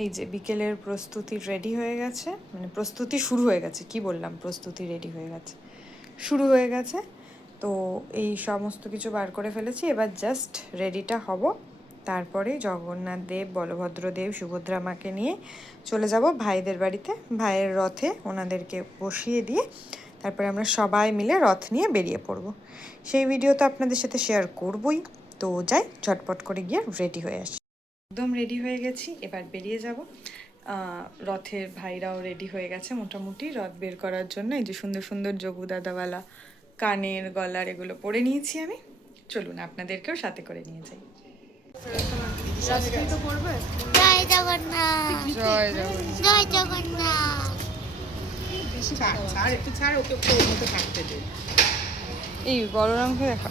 এই যে বিকেলের প্রস্তুতি রেডি হয়ে গেছে, মানে প্রস্তুতি শুরু হয়ে গেছে, কি বললাম, প্রস্তুতি রেডি হয়ে গেছে, শুরু হয়ে গেছে। তো এই সমস্ত কিছু বার করে ফেলেছি, এবার জাস্ট রেডিটা হব। তারপরে জগন্নাথ দেব, বলভদ্র দেব, সুভদ্রা মাকে নিয়ে চলে যাব ভাইদের বাড়িতে, ভাইয়ের রথে ওনাদেরকে বসিয়ে দিয়ে তারপরে আমরা সবাই মিলে রথ নিয়ে বেরিয়ে পড়ব। সেই ভিডিও তো আপনাদের সাথে শেয়ার করবই। তো যাই, ঝটপট করে গিয়ে রেডি হয়ে আসি। একদম রেডি হয়ে গেছি, এবার বেরিয়ে যাব। রথের ভাইরাও রেডি হয়ে গেছে মোটামুটি রথ বের করার জন্য। এই যে সুন্দর সুন্দর যোগু দাদাওয়ালা কানের গলার এগুলো পরে নিয়েছি আমি। চলুন আপনাদেরকেও সাথে করে নিয়ে যাই। জয় জগন্নাথ, জয় জগন্নাথ। জয় জগন্নাথ। এই বলরামকে দেখা।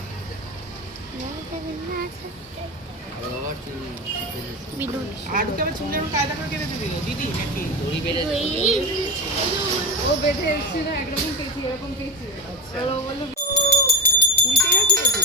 ও বেঁধে এসেছিল একরকম পেয়েছি, ওরকম পেয়েছি। ও বললো উইটে গেছে তো।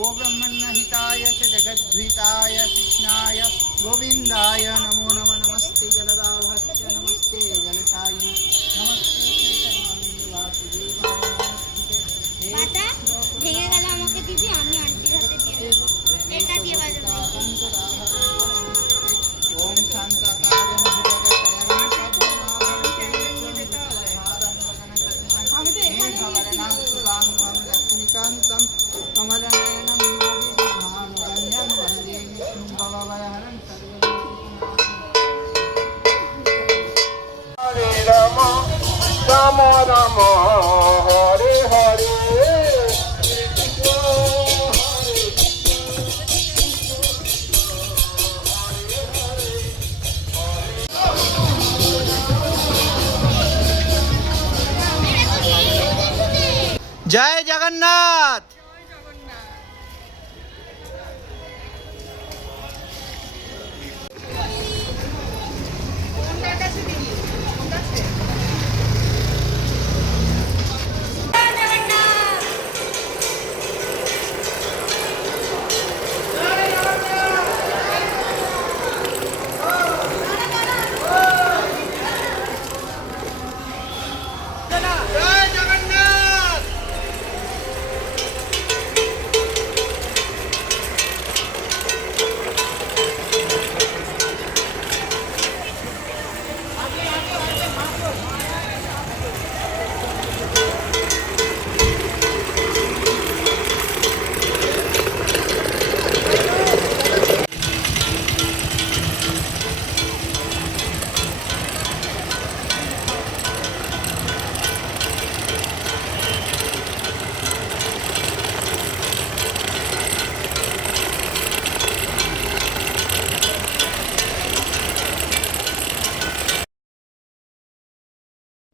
गोब्रह्मण्यहिताय च जगद्धिताय कृष्णाय गोविन्दाय नमो नमः। नमस्ते जलदाभस्य नमस्ते जलसायि नमस्ते ভেঙে গেল আমাকে দিবি, আমি আন্টির হাতে দিয়ে দেবো। এটা দিয়ে বাজাবো। ओम शांताकारं भुजगशयनं আমি তো এখানে भवरनां शुभांगं लक्ष्मीकान्तं कमलनयनं योगिभिर्भानुरण्यं वन्दे विष्णुं भवभयहरं हरे राम राम राम हरे हरे जय जगन्नाथ।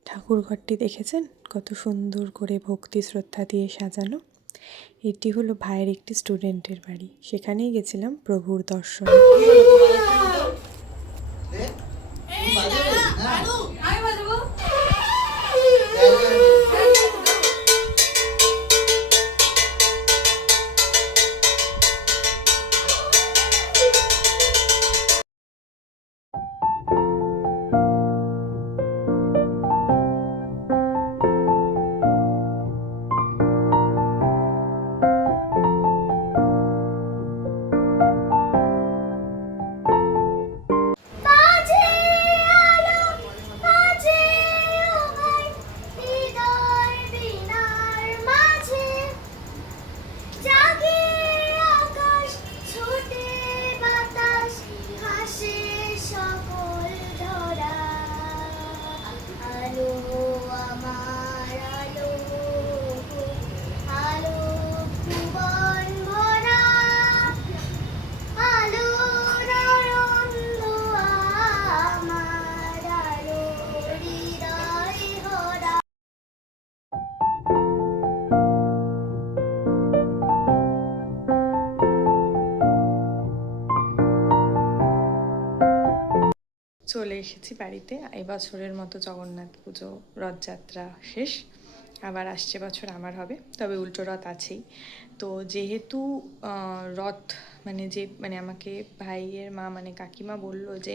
ঠাকুরঘরটি দেখেছেন কত সুন্দর করে ভক্তি শ্রদ্ধা দিয়ে সাজানো। এটি হলো ভাইয়ের একটি স্টুডেন্টের বাড়ি, সেখানেই গেছিলাম প্রভুর দর্শন। এসেছি বাড়িতে। এবছরের মতো জগন্নাথ পুজো রথযাত্রা শেষ, আবার আসছে বছর আমার হবে, তবে উল্টো রথ আছেই। তো যেহেতু রথ মানে আমাকে ভাইয়ের মা মানে কাকিমা বলল যে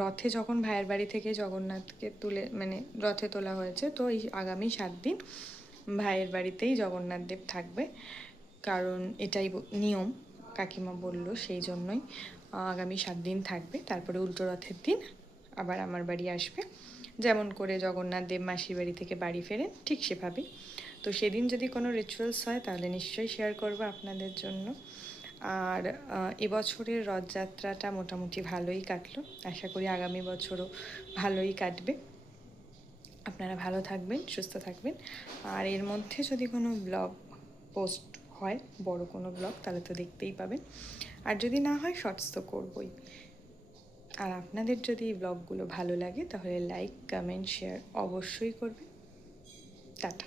রথে যখন ভাইয়ের বাড়ি থেকে জগন্নাথকে তুলে মানে রথে তোলা হয়েছে, তো এই আগামী 7 দিন ভাইয়ের বাড়িতেই জগন্নাথ দেব থাকবে, কারণ এটাই নিয়ম, কাকিমা বলল, সেই জন্যই আগামী 7 দিন থাকবে। তারপরে উল্টো রথের দিন আবার আমার বাড়ি আসবে, যেমন করে জগন্নাথ দেব মাসির বাড়ি থেকে বাড়ি ফেরেন ঠিক সেভাবেই। তো সেদিন যদি কোনো রিচুয়ালস হয় তাহলে নিশ্চয়ই শেয়ার করবো আপনাদের জন্য। আর এবছরের রথযাত্রাটা মোটামুটি ভালোই কাটলো, আশা করি আগামী বছরও ভালোই কাটবে। আপনারা ভালো থাকবেন, সুস্থ থাকবেন। আর এর মধ্যে যদি কোনো ব্লগ পোস্ট হয়, বড় কোনো ব্লগ, তাহলে তো দেখতেই পাবেন। আর যদি না হয় শর্টস তো করবই। আর আপনাদের যদি এই ব্লগগুলো ভালো লাগে তাহলে লাইক, কমেন্ট, শেয়ার অবশ্যই করবেন। টাটা।